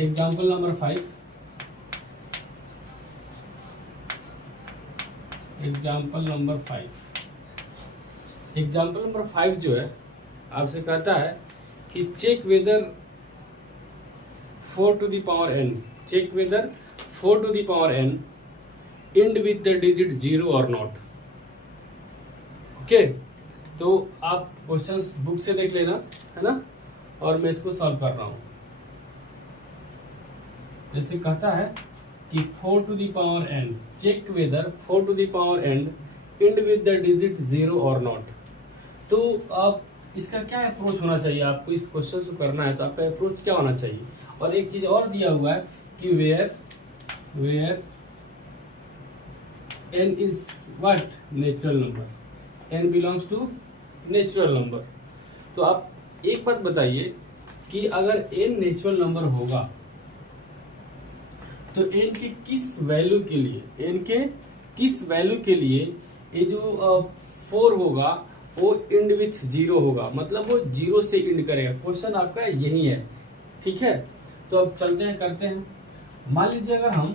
Example number 5, example number 5 जो है आपसे कहता है कि check whether 4 to the power n, check whether 4 to the power n end with the digit 0 or not। Okay, तो आप क्वेश्चंस बुक से देख लेना, है ना, और मैं इसको सॉल्व कर रहा हूं। जैसे कहता है कि 4 to the power n, check whether 4 to the power n end with the digit 0 or not। तो आप इसका क्या अप्रोच होना चाहिए, आपको इस क्वेश्चन को करना है तो आपका अप्रोच क्या होना चाहिए। और एक चीज और दिया हुआ है कि where n is what, natural number, n belongs to natural number. तो आप एक बात बताइए कि अगर n नेचुरल नंबर होगा तो n के किस वैल्यू के लिए ये जो 4 होगा वो इंड विथ 0 होगा, मतलब वो 0 से इंड करेगा। क्वेश्चन आपका यही है, ठीक है। तो अब चलते हैं, करते हैं। मान लीजिए अगर हम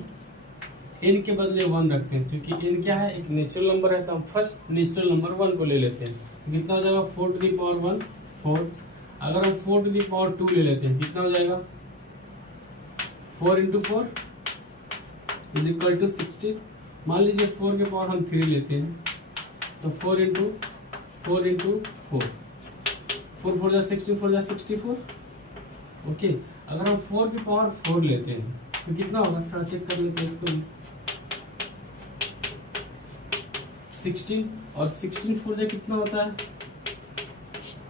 n के बदले 1 रखते हैं, क्योंकि n क्या है, एक नेचुरल नंबर है, तो हम फर्स्ट नेचुरल नंबर 1 को ले लेते हैं। कितना हो जाएगा, 4 to the power 1 4। अगर हम 4 to the power 2 ले लेते हैं, कितना हो जाएगा, 4 into 4 इज इक्वल टू 16। मान लीजिए 4 के पावर हम 3 लेते हैं, तो 4 into 4 4 जा 16, 4 जा 64। ओके, अगर हम 4 की पावर 4 लेते हैं तो कितना होगा, थोड़ा चेक कर लेते हैं इसको। 16 और 16 4 जा कितना होता है,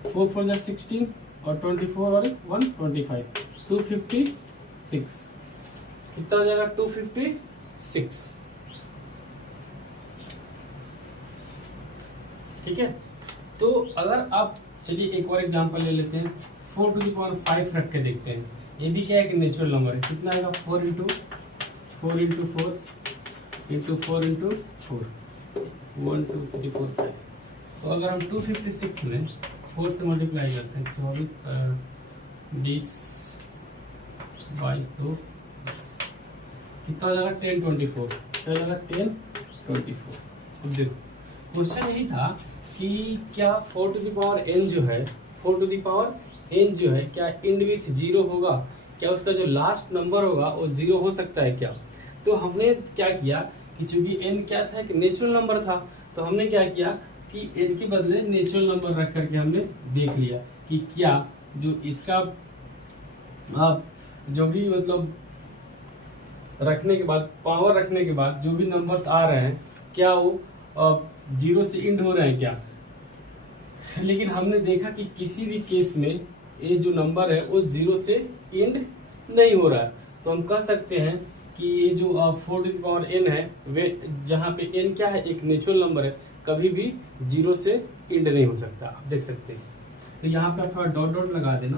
4 4 जा 16 और 24 और 1 25, 256। कितना हो जाएगा, 256। ठीक है। तो अगर आप, चलिए एक और एग्जांपल ले लेते हैं, 4 to the power 5 रख के देखते हैं। ये भी क्या है कि नेचुरल नंबर है। कितना आएगा, 4 into 4 into 4 into 4 into 4, 1 2 3 4 5। तो अगर हम 256 में 4 से मल्टीप्लाई करते हैं, 24 20 22 2 10, कितना हो जाएगा, 10 24। क्या हो जाएगा, 10 24। अब देखो क्वेश्चन यही था कि क्या 4 to the power n जो है, 4 to the power n जो है, क्या इंड विथ 0 होगा, क्या उसका जो लास्ट नंबर होगा वो 0 हो सकता है क्या। तो हमने क्या किया कि चूंकि n क्या था, एक नेचुरल नंबर था, तो हमने क्या किया कि n के बदले नेचुरल नंबर रख करके हमने देख लिया कि क्या जो इसका जो भी मतलब रखने के बाद, पावर रखने के बाद जो भी नंबर्स आ रहे हैं, क्या वो 0 से इंड हो रहे हैं क्या। लेकिन हमने देखा कि किसी भी केस में ये जो नंबर है वो 0 से इंड नहीं हो रहा है। तो हम कह सकते हैं कि ये जो 4 to the power n है, वे जहाँ पे n क्या है, एक नेचुरल नंबर है, कभी भी 0 से इंड नहीं हो सकता। आप देख सकते हैं। तो यहाँ पे आप थोड़ा डॉट डॉट लगा देना,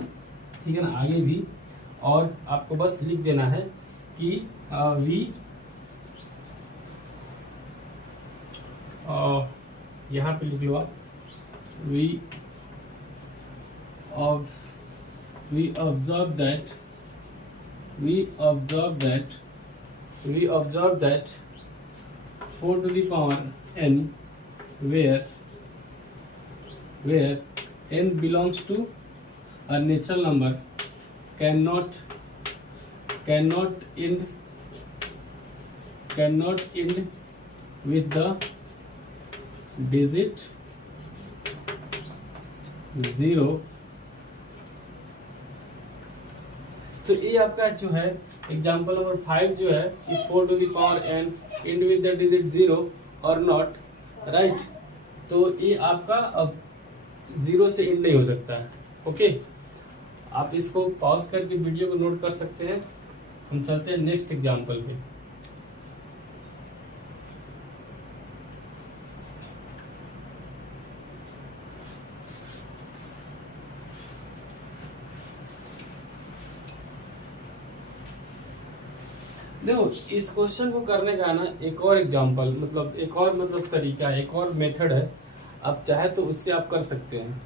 ठीक है ना, आगे भी। और आपको बस लिख देना है कि v यहाँ पे लिख लो आप, we observe that 4 to the power n where n belongs to a natural number cannot end with the digit 0। तो ये आपका जो है एग्जाम्पल नंबर 5 जो है, 4 to the power n end with the digit 0 or not, right. तो ये आपका अब 0 से इंड नहीं हो सकता है। ओके, आप इसको पॉज करके वीडियो को नोट कर सकते हैं। हम चलते हैं नेक्स्ट एग्जाम्पल पे। देखो इस क्वेश्चन को करने का ना एक और एग्जांपल, मतलब एक और तरीका, एक और मेथड है। आप चाहे तो उससे आप कर सकते हैं।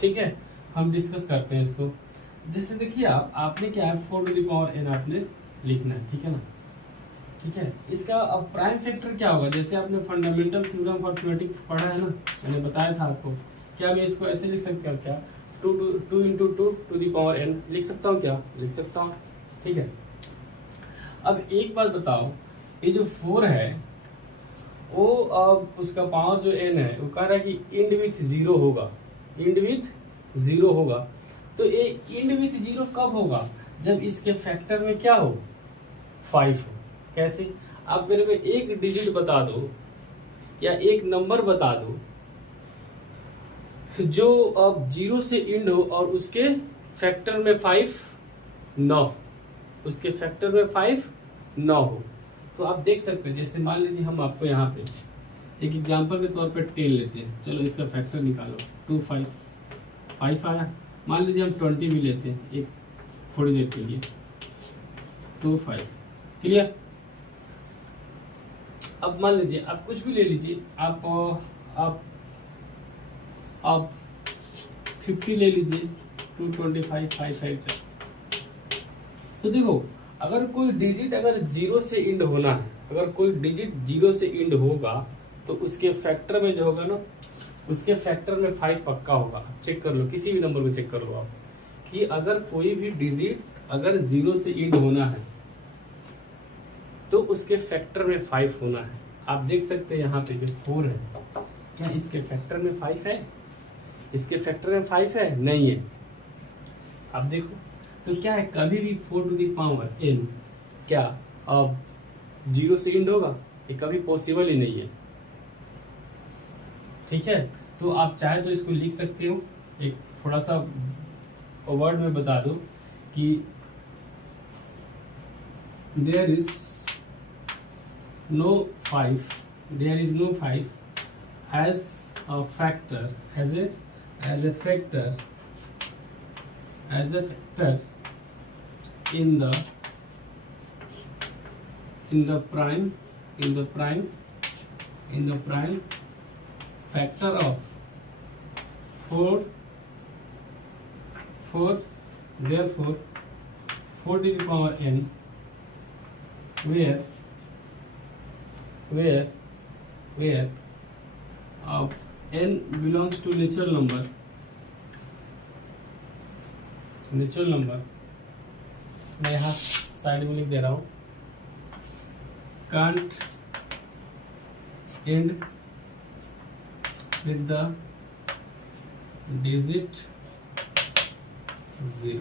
ठीक है, हम डिस्कस करते हैं इसको। जैसे देखिए आपने क्या है 4 टू द पावर n आपने लिखना है, ठीक है ना। ठीक है, इसका अब प्राइम फैक्टर क्या होगा, जैसे आपने फंडामेंटल थ्योरम फॉर क्वाड्रेटिक पढ़ा है ना, मैंने बताया था आपको। क्या मैं इसको ऐसे लिख सकता हूँ क्या, 2 into two to the power n लिख सकता हूँ क्या, लिख सकता हूँ। ठीक है, अब एक बात बताओ, ये जो 4 है वो अब उसका पावर जो n है वो कह रहा है कि इंड विथ 0 होगा, इंड विथ 0 होगा। तो ये इंड विथ 0 कब होगा, जब इसके फैक्टर में क्या हो, 5 हो। कैसे, आप मेरे को एक डिजिट बता दो या एक नंबर बता दो जो अब 0 से इंड हो और उसके फैक्टर में 5 न हो, उसके फैक्टर में 5 न हो। तो आप देख सकते हैं, जैसे मान लीजिए हम आपको यहाँ पे एक एग्जांपल के तौर पे 10 लेते हैं, चलो इसका फैक्टर निकालो, 2 5 5 आया। मान लीजिए हम 20 भी लेते हैं एक थोड़ी देर के लिए, 2 5, क्लियर। अब मान लीजिए आप कुछ भी ले लीजिए, आप 50 ले लीजिए, 225 5 5। तो देखो, अगर कोई डिजिट अगर 0 से इंड होना है, अगर कोई डिजिट 0 से इंड होगा तो उसके फैक्टर में जो होगा ना, उसके फैक्टर में 5 पक्का होगा। चेक कर लो, किसी भी नंबर को चेक कर लो आप, कि अगर कोई भी डिजिट अगर 0 से इंड होना है तो उसके फैक्टर में 5 होना है। आप देख सकते हैं यहाँ पे जो 4 है, क्या इसके फैक्टर में 5 है, इसके फैक्टर में 5 है, नहीं है। आप देखो तो क्या है, कभी भी 4 टू द पावर n क्या अब 0 से इंड होगा, ये कभी पॉसिबल ही नहीं है। ठीक है, तो आप चाहे तो इसको लिख सकते हो, एक थोड़ा सा वर्ड में बता दो कि there is no 5 as a factor in the prime factor of 4, therefore 4 to the power n where n belongs to natural number, मैं यहाँ साइड में लिख दे रहा हूँ, can't end with the digit 0।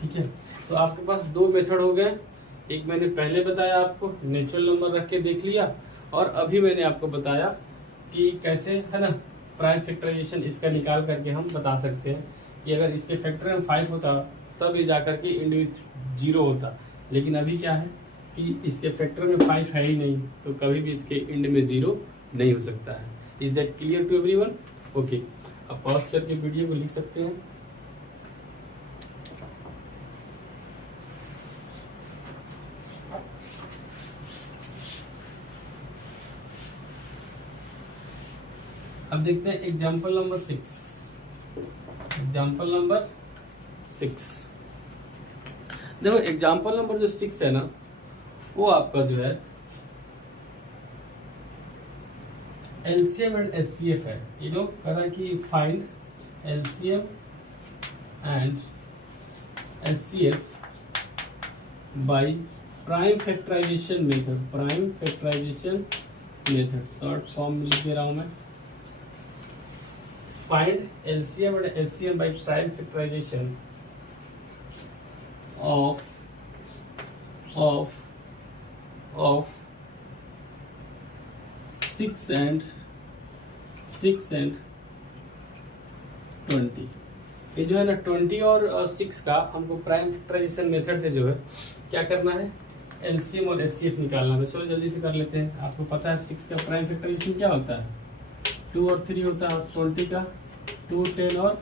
ठीक है, तो आपके पास दो मेथड हो गए। एक मैंने पहले बताया आपको, नेचुरल नंबर रख के देख लिया, और अभी मैंने आपको बताया कि कैसे है ना प्राइम फैक्टराइजेशन इसका निकाल करके हम बता सकते हैं कि अगर इसके फैक्टर में 5 होता तब ये जाकर के इंड विथ 0 होता। लेकिन अभी क्या है कि इसके फैक्टर में 5 है ही नहीं, तो कभी भी इसके इंड में 0 नहीं हो सकता है। Is that clear to everyone? Okay, अब पॉज करके वीडियो को लिख सकते हैं। अब देखते हैं एग्जाम्पल नंबर 6। देखो एग्जाम्पल नंबर जो 6 है ना, वो आपका जो है एलसीएम एंड एचसीएफ है। ये लोग कह रहा है कि find LCM and HCF by prime factorisation method. Short form में लिख दे रहा हूं मैं, find LCM and HCF by prime factorisation of 6 and 20। ये जो है ना 20 और 6 का हमको प्राइम फैक्टराइजेशन मेथड से जो है क्या करना है, एलसीएम और एचसीएफ निकालना है। तो चलो जल्दी से कर लेते हैं। आपको पता है 6 का प्राइम फैक्टराइजेशन क्या होता है, 2 और 3 होता है, और 20 का 2 10 और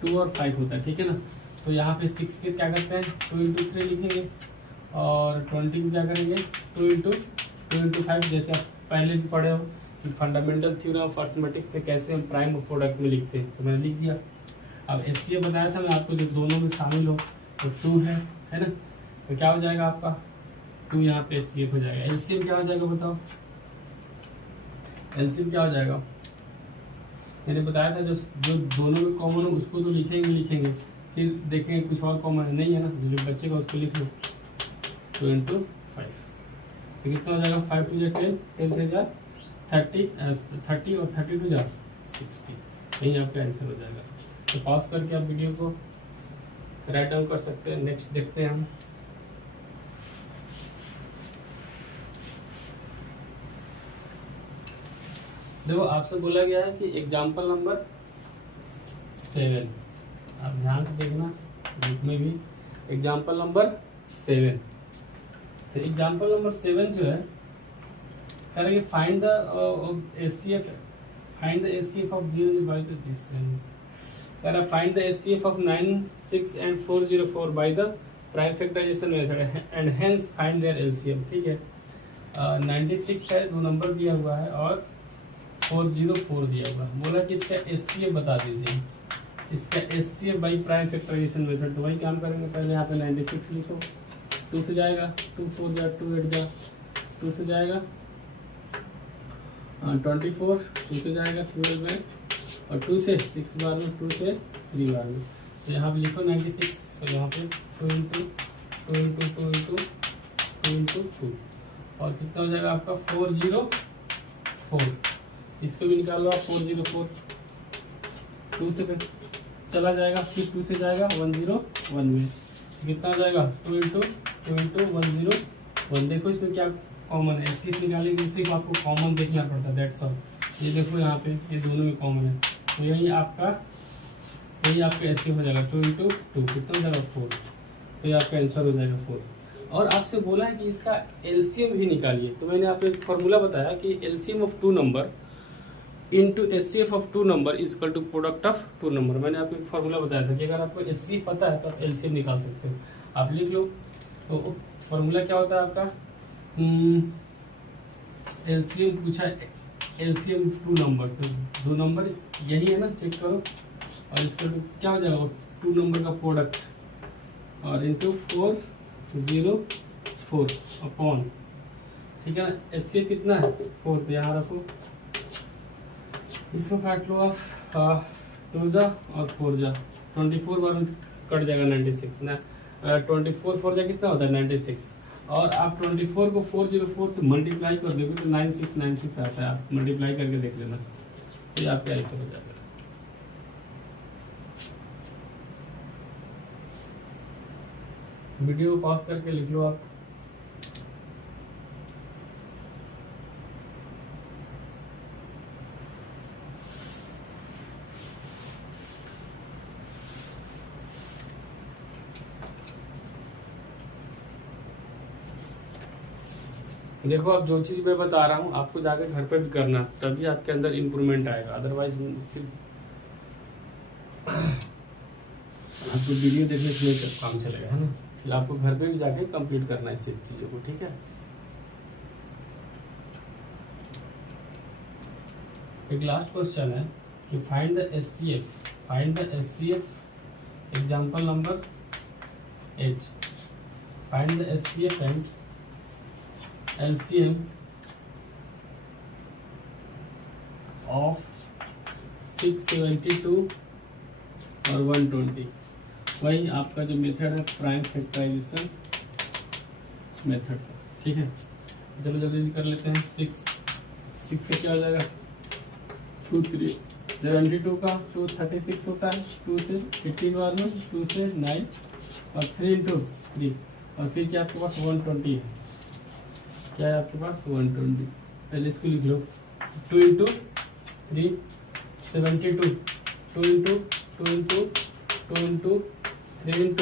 2 और 5 होता है। ठीक है ना, तो यहाँ पे 6 के क्या करते हैं 2 इंटू 3 लिखेंगे, और 20 को क्या करेंगे 2 इंटू 5, जैसे आप पहले भी पढ़े हो कि फंडामेंटल थ्योरम ऑफ अर्थमेटिक्स में कैसे हम प्राइम और प्रोडक्ट में लिखते हैं, तो मैंने लिख दिया। अब एचसीएफ बताया था मैं आपको, जो दोनों में शामिल हो तो 2 है ना, तो क्या हो जाएगा आपका 2 यहाँ पे एचसीएफ हो जाएगा। एलसीएम क्या हो जाएगा बताओ, एलसीएम क्या हो जाएगा, मैंने बताया था जो दोनों में कॉमन हो उसको तो लिखेंगे, फिर देखेंगे कुछ और कॉमन है नहीं है ना, जो बच्चे का उसको लिख लो। 2 × 5 तो कितना हो जाएगा, 5 × 2 = 10, 10 × 3 = 30 और 30 × 2 = 60। यही आपका आंसर हो जाएगा। तो पॉज करके आप वीडियो को राइट डाउन कर सकते हैं। नेक्स्ट देखते हैं हम। देखो आपसे बोला गया है कि एग्जाम्पल नंबर 7, आप ध्यान से देखना बुक में भी, एग्जाम्पल नंबर 7। तो एग्जाम्पल नंबर 7 जो है करेंगे find the HCF, find the HCF of 0 by the this, करें find the HCF of 9, 6 and 404 by the prime factorisation method and hence find their LCM. ठीक है, 96 है, 2 नंबर दिया हुआ है और 404 दिया हुआ है। बोला कि इसका एचसीएफ बता दीजिए, इसका HCF by prime factorisation method. तो वही काम करेंगे, पहले यहाँ पे 96 लिखो, 2 से जाएगा 2 4 जा 2 8 जा 2 से जाएगा 24, 2 से जाएगा 12 में, और 2 से 6 बार में, 2 से 3 बार में। तो यहाँ पे लिखो 96, तो यहाँ पे 2 × 2 × 2 × 2 × 2 और कितना हो जाएगा आपका 404। इसको भी निकालो आप, 404, 2 से चला जाएगा, फिर 2 से जाएगा 101 में, कितना हो जाएगा 2 × 2 × 101। देखो इसमें क्या कॉमन है, ऐसे निकालेंगे, इसी को आपको कॉमन देखना पड़ता है, दैट्स ऑल। ये देखो यहाँ पे ये दोनों में कॉमन है, तो यही आपका ऐसे हो जाएगा 2 × 2 कितना हो जाएगा 4, तो ये आपका आंसर हो जाएगा 4। और आपसे बोला है कि इसका एलसीएम भी निकालिए, तो मैंने आपको एक फॉर्मूला बताया कि LCM of 2 number into HCF of 2 number is equal to product of 2 number. मैंने आपको एक फॉर्मूला बताया था कि अगर आपको एचसीएफ पता है तो आप एलसीएम निकाल सकते हो, आप लिख लो। तो फॉर्मूला क्या होता है आपका, एलसीएम पूछा है, एलसीएम 2 नंबर, तो 2 नंबर यही है ना, चेक करो, और इसका क्या हो जाएगा 2 नंबर का प्रोडक्ट और इंटू 404 अपॉन, ठीक है ना, एचसीएफ कितना है 4, तो यहाँ रखो, इसको काट लो आप, 2 जा और 4 जा, 24 बार कट जाएगा 96 ना, 24 4 जा कितना होता है 96, और आप 24 को 404 से मल्टीप्लाई कर दोगे तो 9696 आता है, आप मल्टीप्लाई करके देख लेना, तो ये आपका आंसर हो जाएगा। वीडियो को पॉज करके लिख लो आप। देखो अब जो चीज़ मैं बता रहा हूँ आपको जाकर घर पे भी करना, तभी आपके अंदर इम्प्रूवमेंट आएगा, अदरवाइज सिर्फ आपको वीडियो देखने से नहीं काम चलेगा, है ना। फिर आपको घर पे भी जाके कंप्लीट करना है इस चीज़ों को, ठीक है। एक लास्ट क्वेश्चन है कि find the HCF, example number 8, find the HCF and LCM of 672 और 120। वही आपका जो मेथड है प्राइम फैक्टराइजेशन मेथड से, ठीक है। चलो जल्दी कर लेते हैं। 6 से क्या हो जाएगा 2 3 72 का 2 36 होता है, 2 से 15 बार में, 2 से 9 और 3 × 3 और फिर क्या आपके पास 120 है, क्या है आपके पास 120। पहले इसको लिख लो, 2 × 3 72, 2 × 3 ×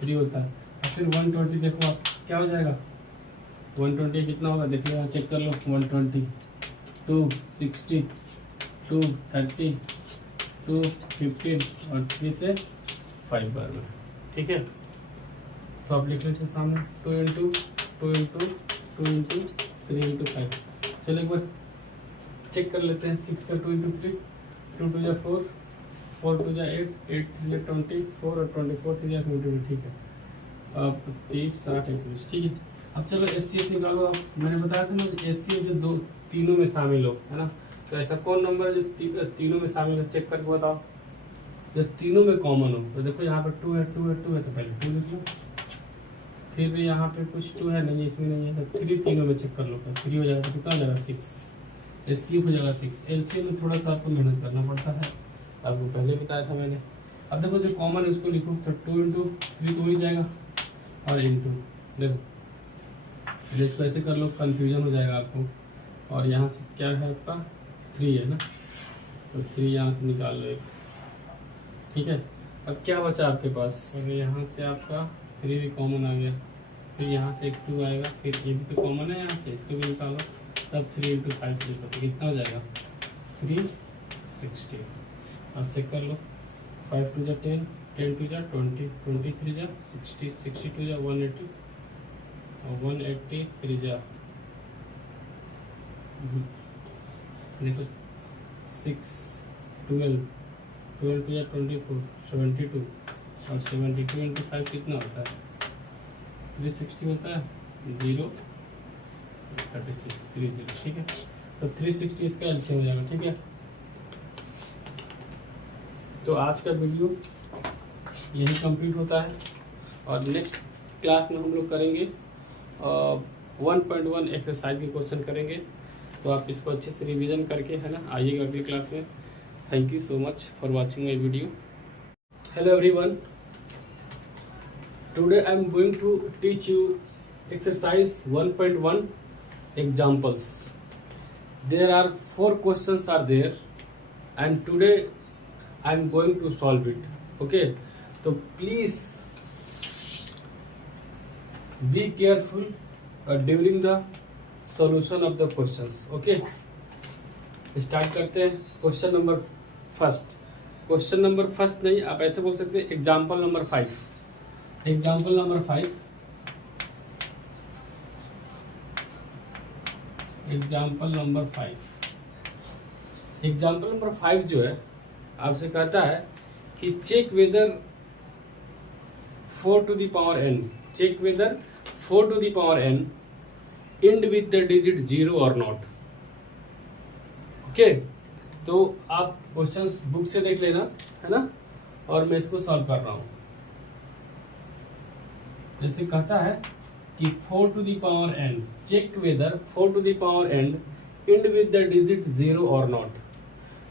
3 होता है, और फिर 120 देखो आप क्या हो जाएगा 120 कितना होगा देख लो, चेक कर लो, 120 2 60 2 30 2 15 और 3 से 5 बार में, ठीक है। तो आप लिख लो इसके सामने 2 × 2 × 2 × 3 × 5। चलो एक बार चेक कर लेते हैं। 6 का 2 इंटू 3, 2 2 जा 4, 4 2 जा 8, 8 3 जा 24 और 24 3 जा 22, ठीक है। अब 30 60 120, ठीक है। अब चलो HCF निकालो। आप मैंने बताया था ना HCF जो दो तीनों में शामिल हो, है ना। तो ऐसा कौन नंबर है जो तीनों में शामिल है, चेक करके बताओ। जो तीनों में कॉमन हो, तो देखो यहाँ पे 2 है, 2 है, 2 है, तो पहले 2 लिख लो। फिर यहाँ पे कुछ 2 है, नहीं इसमें नहीं है, तो 3 तीनों में चेक कर लो। 3 हो जाएगा तो कितना हो जाएगा 6। HCF हो जाएगा 6। LCM में थोड़ा सा आपको मेहनत करना पड़ता है, आपको पहले बताया था मैंने। अब देखो जो कॉमन है उसको लिखो, तो 2 इंटू 3 तो हो ही जाएगा, और इंटू देखो इसको ऐसे कर लो, कन्फ्यूजन हो जाएगा आपको। और यहाँ से क्या है आपका 3 है ना, तो 3 यहाँ से निकाल लो एक, ठीक है। अब क्या बचा आपके पास, और यहाँ से आपका 3 भी कॉमन आ गया, फिर यहाँ से एक 2 आएगा, फिर ये भी तो कॉमन है यहाँ से, इसको भी निकालो। तब 3 इंटू 5 लिखो तो कितना हो जाएगा 360। अब चेक कर लो, 5 2 जा 10, 10 2 जा 20, 23 जा 60, 62 जा 180 और 183 जा देखो 6 12, 12 2 जा 24, 72 और 72 इंटू 5 कितना होता है 360 होता है, 0 36 30, ठीक है। तो 360 इसका एलसीएम हो जाएगा, ठीक है। तो आज का वीडियो यही कंप्लीट होता है, और नेक्स्ट क्लास में हम लोग करेंगे 1.1 एक्सरसाइज के क्वेश्चन करेंगे। तो आप इसको अच्छे से रिवीजन करके, है ना, आइएगा अगली क्लास में। Thank you so much for watching my video. Hello everyone, today I am going to teach you exercise 1.1 examples. There are 4 questions are there, and today I am going to solve it. Okay, so please be careful during the solution of the questions. Okay, start करते हैं। Question number first, question number first नहीं, आप ऐसे बोल सकते हैं example number 5। Example number 5, example number 5। Example number 5 जो है आपसे कहता है कि check whether 4 to the power n, check whether 4 to the power n end with the digit 0 or not. Okay, तो आप क्वेश्चंस बुक से देख लेना, है ना, और मैं इसको सॉल्व कर रहा हूं। जैसे कहता है कि 4 to the power n, check whether 4 to the power n end with the digit 0 or not.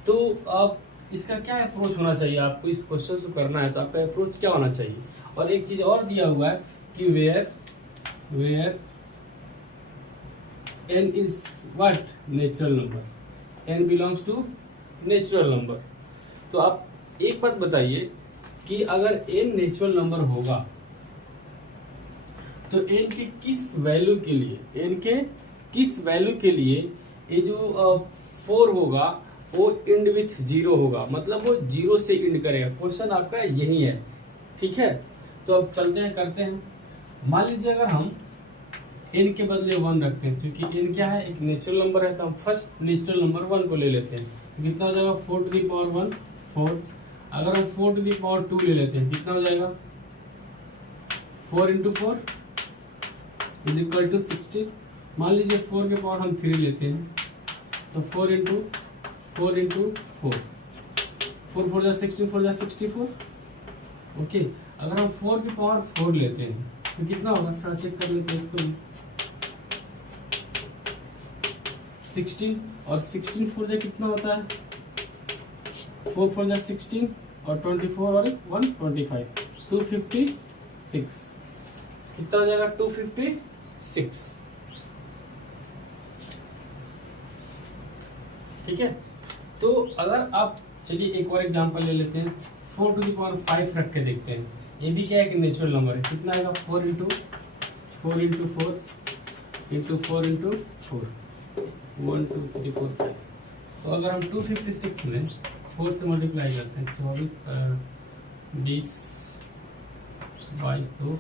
तो आप इसका क्या अप्रोच होना चाहिए, आपको इस क्वेश्चन को करना है तो आपका अप्रोच क्या होना चाहिए। और एक चीज और दिया हुआ है कि where n is what, natural number, n belongs to natural number. तो आप एक बात बताइए कि अगर n नेचुरल नंबर होगा तो n के किस वैल्यू के लिए, n के किस वैल्यू के लिए ये जो 4 होगा वो एंड विथ 0 होगा, मतलब वो 0 से एंड करेगा। क्वेश्चन आपका यही है, ठीक है। तो अब चलते हैं, करते हैं। मान लीजिए अगर हम n के बदले 1 रखते हैं, क्योंकि n क्या है, एक नेचुरल नंबर है, तो हम फर्स्ट नेचुरल नंबर 1 को ले लेते हैं। तो कितना हो जाएगा 4 to the power 1 4। अगर हम 4 to the power 2 ले लेते हैं, कितना हो जाएगा 4 into 4 इज इक्वल टू 60। मान लीजिए 4 के पावर हम 3 लेते हैं, तो 4 इंटू 4 इंटू 4, 4 4 जा 16, 4 जा 64। ओके, अगर हम 4 के पावर 4 लेते हैं तो कितना होगा, थोड़ा चेक कर लेते हैं इसको भी। 16 और 16 4 जा कितना होता है, 4 4 जा 16 और 24 और 1 25, 256। कितना हो जाएगा 256, ठीक है। तो अगर आप, चलिए एक और एग्जांपल ले लेते हैं, 4 to the power 5 रख के देखते हैं। ये भी क्या है कि नेचुरल नंबर है, कितना आएगा 4 इंटू 4 इंटू 4 इंटू 4 इंटू 4, 1 2 3 4 5। तो अगर हम 256 में 4 से मल्टीप्लाई करते हैं, 24 20 22 2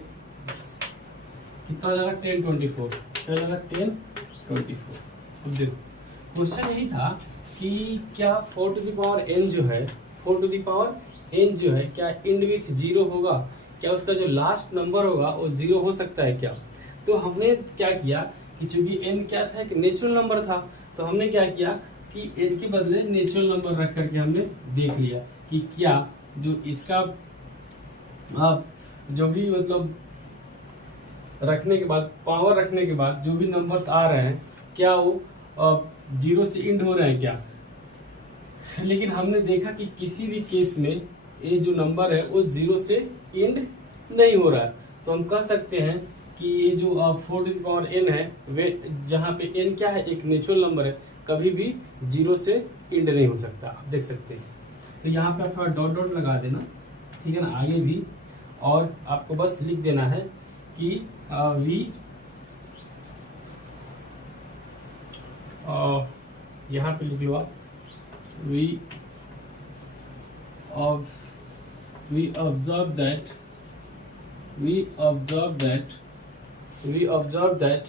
कितना हो जाएगा 10 24, क्या हो जाएगा 10 24। अब देखो क्वेश्चन यही था कि क्या 4 टू द पावर n जो है, 4 टू द पावर n जो है क्या इंड विथ जीरो होगा, क्या उसका जो लास्ट नंबर होगा वो जीरो हो सकता है क्या। तो हमने क्या किया कि चूंकि n क्या था, एक नेचुरल नंबर था, तो हमने क्या किया कि n के बदले नेचुरल नंबर रख करके हमने देख लिया कि क्या जो इसका जो भी मतलब रखने के बाद, पावर रखने के बाद जो भी नंबर्स आ रहे हैं क्या वो जीरो से इंड हो रहे हैं क्या। लेकिन हमने देखा कि किसी भी केस में ये जो नंबर है वो जीरो से इंड नहीं हो रहा है। तो हम कह सकते हैं कि ये जो 4 टू द पावर n है, वे जहाँ पे n क्या है, एक नेचुरल नंबर है, कभी भी जीरो से इंड नहीं हो सकता। आप देख सकते हैं। तो यहाँ पे आप थोड़ा डॉट डॉट लगा देना, ठीक है ना, आगे भी। और आपको बस लिख देना है कि v यहाँ पे लिख लो आप, we observe that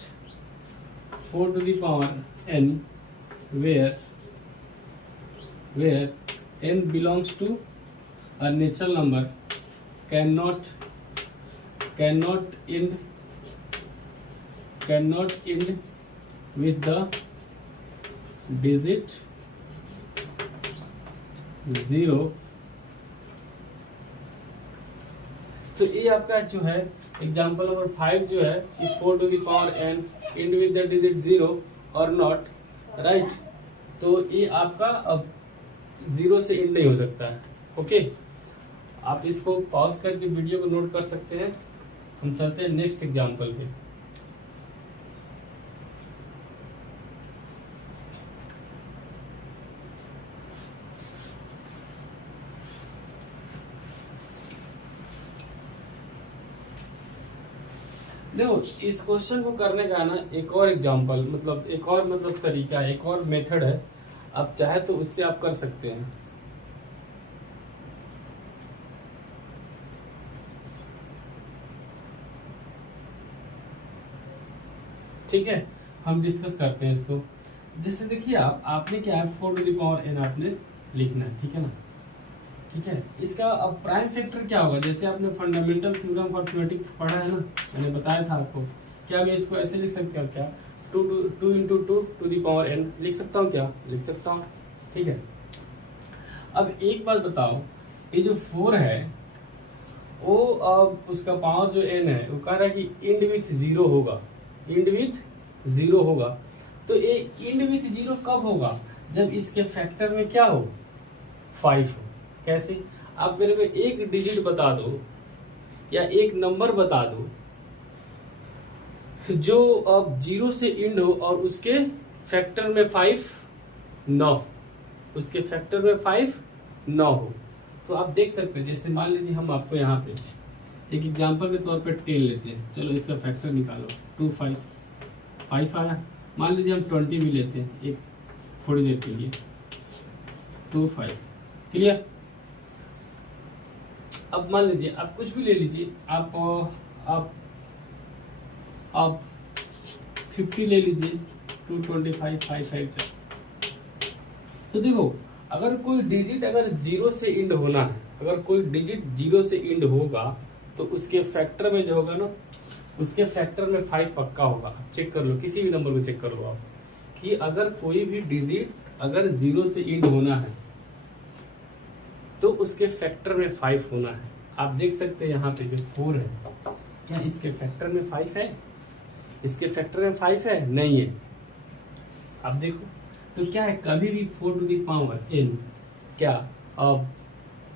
4 to the power n where n belongs to a natural number cannot end with the digit 0। तो ये आपका जो है एग्जाम्पल नंबर 5 जो है, 4 to the power n end with the digit 0 और नॉट, राइट। तो ये आपका अब जीरो से इंड नहीं हो सकता है। ओके, आप इसको पॉज करके वीडियो को नोट कर सकते हैं। हम चलते हैं नेक्स्ट एग्जाम्पल पे। देखो, इस क्वेश्चन को करने का ना एक और एग्जाम्पल मतलब एक और मतलब तरीका है, एक और मेथड है। आप चाहे तो उससे आप कर सकते हैं। ठीक है, हम डिस्कस करते हैं इसको। जैसे देखिए आपने क्या है, 4 टू द पावर n आपने लिखना है, ठीक है ना। ठीक है, इसका अब प्राइम फैक्टर क्या होगा, जैसे आपने फंडामेंटल थ्योरम फॉर अरिथमेटिक पढ़ा है ना, मैंने बताया था आपको। क्या मैं इसको ऐसे लिख सकते हो क्या, 2 into 2 to the power n लिख सकता हूँ क्या, लिख सकता हूँ। ठीक है, अब एक बात बताओ, ये जो 4 है वो अब उसका पावर जो n है वो कह रहा है कि इंड विथ जीरो होगा, इंड विथ जीरो होगा। तो ये इंड विथ जीरो कब होगा, जब इसके फैक्टर में क्या हो, 5 हो। कैसे, आप मेरे को एक डिजिट बता दो या एक नंबर बता दो जो अब जीरो से इंड हो और उसके फैक्टर में 5 न हो, उसके फैक्टर में 5 न हो। तो आप देख सकते हैं, जैसे मान लीजिए हम आपको यहाँ पे एक एग्जांपल के तौर पे 10 लेते हैं। चलो इसका फैक्टर निकालो, 2 5 आया। मान लीजिए हम 20 भी लेते हैं एक थोड़ी देर के लिए, 2 5। क्लियर। अब मान लीजिए आप कुछ भी ले लीजिए, आप 50 ले लीजिए, 225 5 तो देखो, अगर कोई डिजिट अगर जीरो से इंड होना है, अगर कोई डिजिट जीरो से इंड होगा तो उसके फैक्टर में जो होगा ना, उसके फैक्टर में 5 पक्का होगा। चेक कर लो, किसी भी नंबर को चेक कर लो आप, कि अगर कोई भी डिजिट अगर जीरो से इंड होना है तो उसके फैक्टर में 5 होना है। आप देख सकते हैं यहाँ पे जो 4 है, क्या इसके फैक्टर में 5 है, इसके फैक्टर में 5 है, नहीं है। आप देखो तो क्या है, कभी भी 4 टू द पावर n क्या अब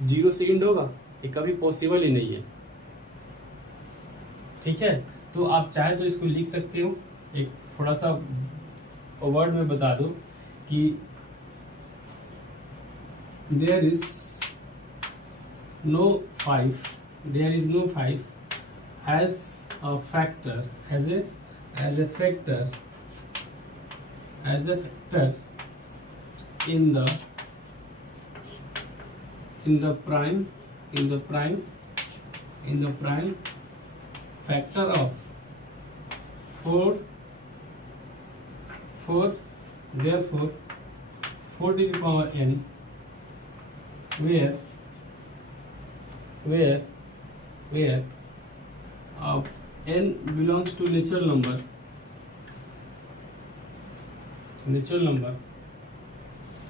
जीरो से इंड होगा, ये कभी पॉसिबल ही नहीं है। ठीक है, तो आप चाहे तो इसको लिख सकते हो, एक थोड़ा सा वर्ड में बता दो कि there is no 5 has a factor in the prime factor of 4 therefore 4 to the power n where n belongs to natural number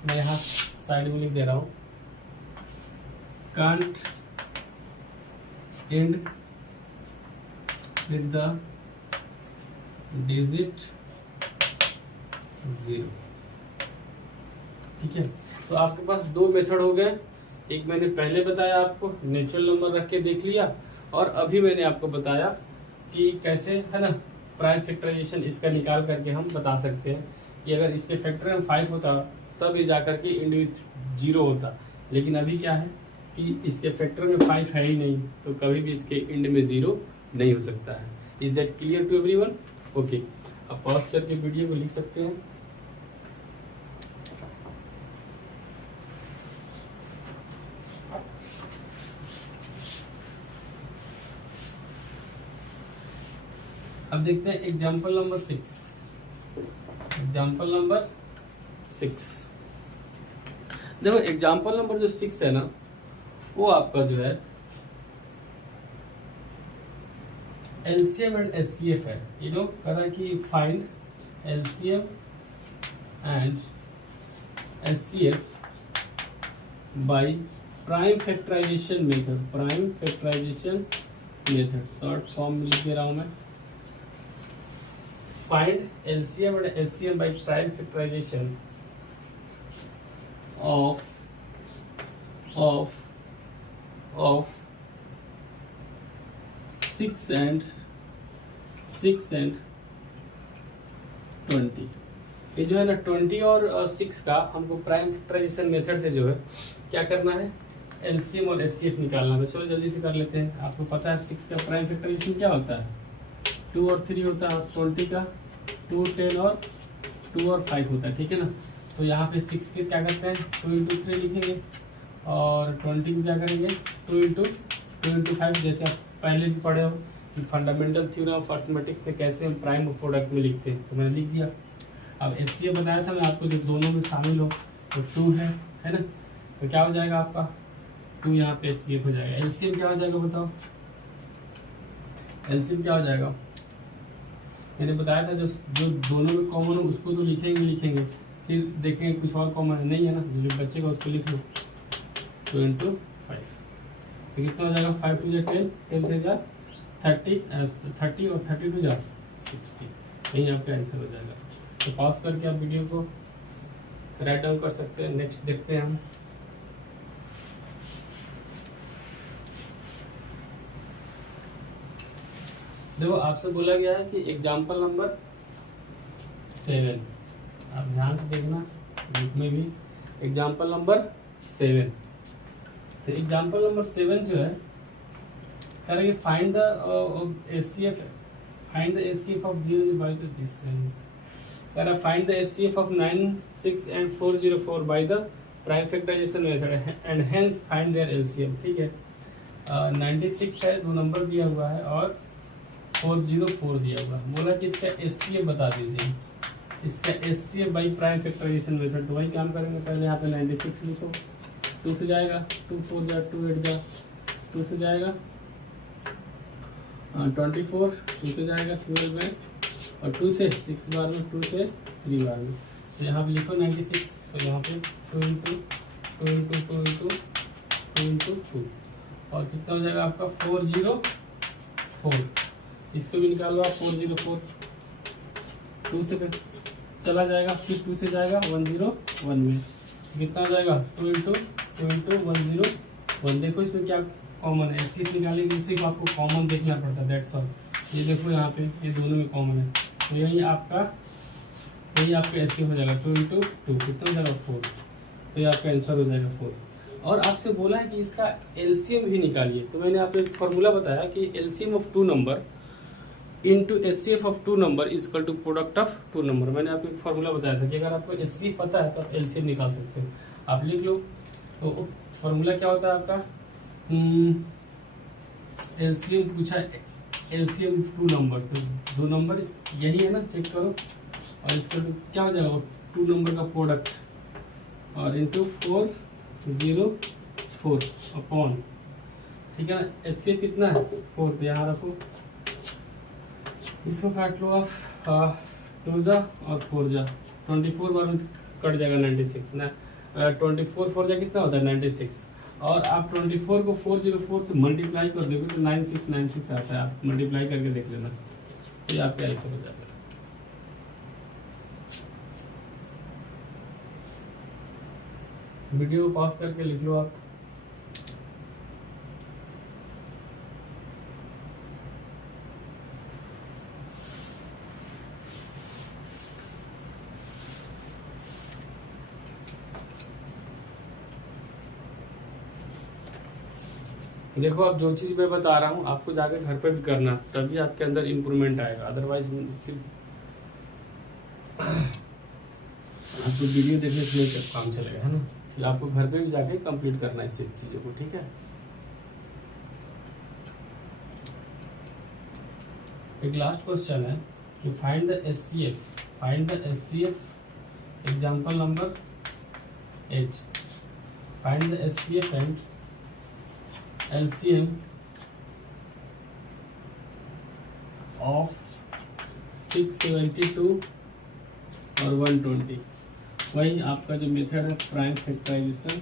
मैं यहाँ साइड में लिख दे रहा हूँ, can't end with the digit 0। ठीक है, तो आपके पास दो मेथड हो गए। एक मैंने पहले बताया आपको, नेचुरल नंबर रख के देख लिया, और अभी मैंने आपको बताया कि कैसे, है ना, प्राइम फैक्टराइजेशन इसका निकाल करके हम बता सकते हैं कि अगर इसके फैक्टर में 5 होता तब ये जाकर के इंड विथ 0 होता, लेकिन अभी क्या है कि इसके फैक्टर में 5 है ही नहीं, तो कभी भी इसके इंड में 0 नहीं हो सकता है। Is that clear to everyone? Okay, अब पॉज करके वीडियो को लिख सकते हैं। अब देखते हैं एग्जाम्पल नंबर 6। एग्जाम्पल नंबर 6, देखो एग्जाम्पल नंबर जो 6 है ना, वो आपका जो है एलसीएम एंड एचसीएफ है। यू नो कह रहा है कि find LCM and HCF by prime factorisation method. Short form में लिख दे रहा हूं मैं, find LCM and SCM by prime factorization of 6 and 20। ये जो है ना 20 और 6 का हमको प्राइम फैक्टराइजेशन मेथड से जो है क्या करना है, LCM और SCF निकालना है। तो चलो जल्दी से कर लेते हैं। आपको पता है 6 का प्राइम फैक्टराइजेशन क्या होता है, 2 और 3 होता है, 20 का 2, 10 और 2 और 5 होता है। ठीक है ना, तो यहाँ पे 6 के क्या करते हैं, 2 इंटू 3 लिखेंगे, और 20 को क्या करेंगे, 2 इंटू 5। जैसे आप पहले भी पढ़े हो कि फंडामेंटल थ्योरम ऑफ अर्थमेटिक्स में कैसे हम प्राइम और प्रोडक्ट में लिखते हैं, तो मैंने लिख दिया। अब एचसीएफ बताया था मैं आपको, जो दोनों में शामिल हो, तो 2 है ना, तो क्या हो जाएगा आपका 2 यहाँ पे एचसीएफ हो जाएगा। एलसीएम क्या हो जाएगा बताओ, एलसीएम क्या हो जाएगा, मैंने बताया था जो दोनों में कॉमन हो उसको तो लिखेंगे, फिर देखेंगे कुछ और कॉमन नहीं है ना, जो बच्चे का उसको लिख लो। 2 इंटू 5 तो कितना हो जाएगा, 5 2 जा 10, 10 3 जा 30 और 32 जा 60। यही आपका आंसर हो जाएगा। तो पॉज करके आप वीडियो को राइट डाउन कर सकते हैं। नेक्स्ट देखते हैं हम। देखो आपसे बोला गया है कि एग्जाम्पल नंबर 7, आप ध्यान से देखना बुक में भी, एग्जाम्पल नंबर 7। तो एग्जाम्पल नंबर 7 जो है करेंगे find the HCF of 0 by this, find the HCF of 9, 6 and 404 by the prime factorisation method and hence find their LCM. ठीक है, 96 है, 2 नंबर दिया हुआ है, और 404 दिया हुआ है। बोला कि इसका एचसीएफ बता दीजिए, इसका HCF by prime factorisation method. तो वही काम करेंगे, पहले यहाँ पे 96 लिखो, 2 से जाएगा 2 4 जा 2 8 जा 2 से जाएगा 24, 2 से जाएगा 12 में, और 2 से 6 बार में, 2 से 3 बार में। तो यहाँ पे लिखो 96, तो यहाँ पे 2 इंटू 2 इंटू 2 इंटू 2 इंटू 2, और कितना हो जाएगा आपका 404। इसको भी निकालो आप, 404 2 से चला जाएगा, फिर 2 से जाएगा 101 में, कितना हो जाएगा 2 इंटू 101। देखो इसमें क्या कॉमन है, एचसीएफ निकालने के लिए आपको कॉमन देखना पड़ता है, दैट्स ऑल। ये देखो यहाँ पे ये दोनों में कॉमन है, तो यही आपका एचसीएफ हो जाएगा 2 इंटू 2, कितना हो जाएगा 4। तो ये आपका आंसर हो जाएगा 4। और आपसे बोला है कि इसका एलसीएम भी निकालिए, तो मैंने आपको एक फॉर्मूला बताया कि LCM of 2 number into HCF of 2 number is equal to product of 2 number. मैंने आपको एक फॉर्मूला बताया था कि अगर आपको एचसीएफ पता है तो आप एलसीएम निकाल सकते हो, आप लिख लो। तो फॉर्मूला क्या होता है आपका, एलसीएम पूछा, एलसीएम 2 नंबर, तो 2 नंबर यही है ना, चेक करो, और इसका क्या हो जाएगा 2 नंबर का प्रोडक्ट और इंटू 404 अपॉन, ठीक है ना। HCF कितना है 4, तो यहाँ रखो, इसको काट लो आप 2 जा और 4 जा, 24 बार कट जाएगा 96 ना, 24 4 जा कितना होता है 96, और आप 24 को 404 से मल्टीप्लाई कर दोगे तो 9696 आता है, आप मल्टीप्लाई करके देख लेना, तो ये आपके आंसर हो जाएगा। वीडियो को पॉज करके लिख लो आप। देखो अब जो चीज़ मैं बता रहा हूँ आपको जाकर घर पे भी करना, तभी आपके अंदर इम्प्रूवमेंट आएगा, अदरवाइज सिर्फ आपको वीडियो देखने से नहीं काम चलेगा, है ना। तो आपको घर पे भी जाके कंप्लीट करना है इस चीज़ों को, ठीक है। एक लास्ट क्वेश्चन है कि find the SCF example number 8, find the SCF and LCM of 672 और 120। वही आपका जो मेथड है प्राइम फैक्टराइजेशन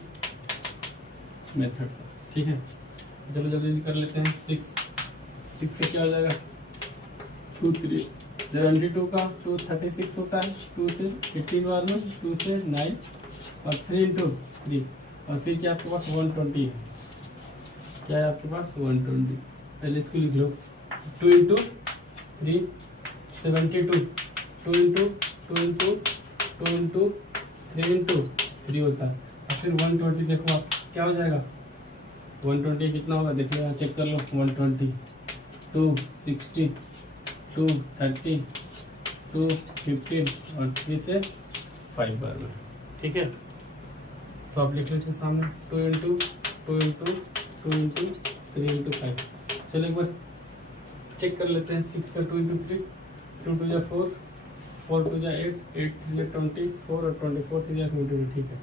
मेथड, ठीक है। चलो जल्दी कर लेते हैं। 6 से क्या हो जाएगा 2 3 72 का 2 36 होता है, 2 से 18 बार में 2 से 9 और 3 into 3 और फिर क्या आपके पास 120 है, क्या है आपके पास 120। पहले इसको लिख लो 2 into 3 72, 2 into 2 into 2 into 3 into 3 होता है, और फिर 120 देखो आप क्या हो जाएगा 120 कितना होगा देखो यहाँ चेक कर लो 120 260 230 215 और 3 से 5 बार में, ठीक है। तो आप लिख लीजिए सामने 2 into 2 into 2 into 3 into 5। चलो एक बार चेक कर लेते हैं। 6 का 2 into 3 2 2 जा 4 4 2 जा 8 8 3 जा 24 और 24 3 जा 22, ठीक है।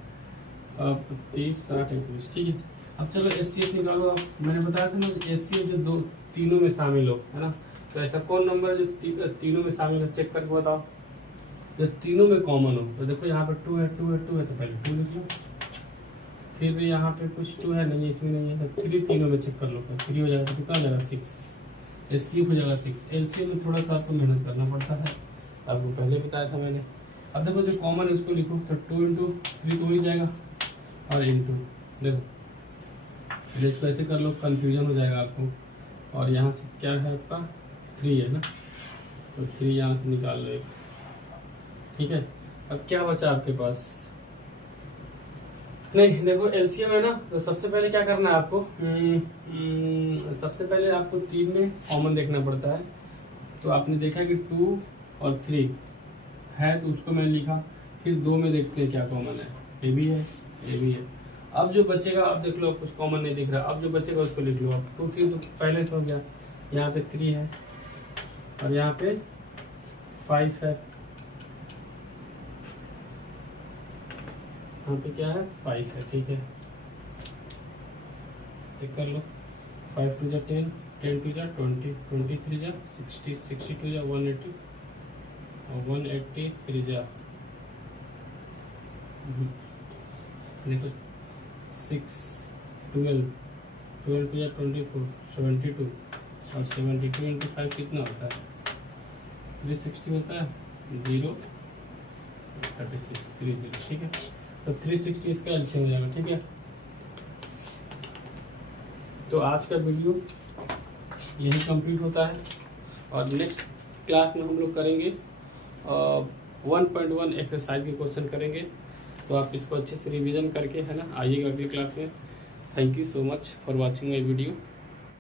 अब 30 60 120, ठीक है। अब चलो SCF निकालो आप। मैंने बताया था ना SCF जो तीनों में शामिल हो, है ना। तो ऐसा कौन नंबर है जो तीनों में शामिल है, चेक करके बताओ। जो तीनों में कॉमन हो, तो देखो यहाँ पर 2 है 2 है 2 है, तो पहले 2 लिख लो। फिर भी यहाँ पे कुछ 2 है नहीं, इसमें नहीं है, तो 3 तीनों में चेक कर लो, 3 हो जाएगा तो कितना हो जाएगा 6, SCF हो जाएगा 6। LCM में थोड़ा सा आपको मेहनत करना पड़ता है, आपको पहले बताया था मैंने। अब देखो जो कॉमन है उसको लिखो, तो 2 into 3 तो हो ही जाएगा और इंटू देखो, इसको ऐसे कर लो, कंफ्यूजन हो जाएगा आपको। और यहाँ से क्या है आपका 3 है ना, तो 3 यहाँ से निकाल लो एक, ठीक है। अब क्या बचा आपके पास, नहीं देखो LCM है ना, तो सबसे पहले क्या करना है आपको, सबसे पहले आपको 3 में कॉमन देखना पड़ता है। तो आपने देखा कि 2 और 3 है, तो उसको मैंने लिखा। फिर 2 में देखते हैं क्या कॉमन है, ये भी है ये भी है। अब जो बचेगा, अब देख लो कुछ कॉमन नहीं दिख रहा, अब जो बचेगा उसको लिख लो आप। 2 3 तो पहले से हो गया, यहाँ पे 3 है और यहाँ पे 5 है, यहाँ पे क्या है 5 है, ठीक है। चेक कर लो, 5 2 जा 10 10 2 जा 20 23 जा 60 62 जा 180 और 183 जा देखो 6 12 12 2 जा 24 72 और 72 into 5 कितना होता है 360 होता है 0 36 30, ठीक है। तो 360 इसका LCM हो जाएगा, ठीक है। तो आज का वीडियो यही कंप्लीट होता है और नेक्स्ट क्लास में हम लोग करेंगे 1.1 एक्सरसाइज के क्वेश्चन करेंगे। तो आप इसको अच्छे से रिवीजन करके, है ना, आइएगा अगली क्लास में। Thank you so much for watching my video.